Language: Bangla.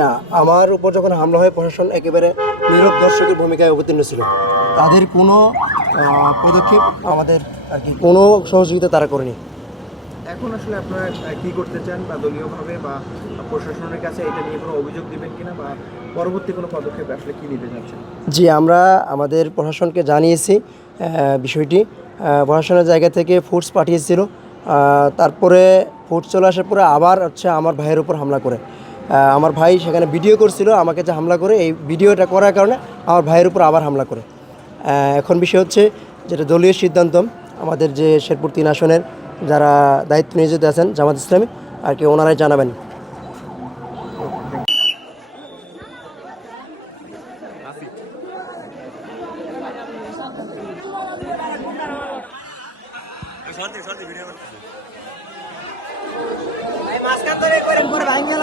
না, আমার উপর যখন হামলা হয় প্রশাসন একেবারে নীরব দর্শকের ভূমিকায় অবতীর্ণ ছিল। তাদের কোনো পদক্ষেপ আমাদের আর কি কোনো সহযোগিতা তারা করেনি। এখন আসলে আপনারা কি করতে চান, বা দলীয়ভাবে বা প্রশাসনের কাছে এটা নিয়ে কোনো অভিযোগ দিবেন কিনা, বা পরবর্তী কোনো পদক্ষেপ আসলে কি নিতে যাচ্ছেন? জি, আমরা আমাদের প্রশাসনকে জানিয়েছি বিষয়টি। প্রশাসনের জায়গা থেকে ফোর্স পাঠিয়েছিল, তারপরে ফোর্স চলে আসার পরে আবার হচ্ছে আমার ভাইয়ের উপর হামলা করে। আমার ভাই সেখানে ভিডিও করছিল, আমাকে যে হামলা করে এই ভিডিওটা করার কারণে আমার ভাইয়ের উপর আবার হামলা করে। এখন বিষয় হচ্ছে যেটা দলীয় সিদ্ধান্ত, আমাদের যে শেরপুর 3 আসনের যারা দায়িত্ব নিয়োজিত আছেন জামাত ইসলামী আর কি ওনারাই জানাবেন। মাঝখান ধরে করে ভাঙ গেল।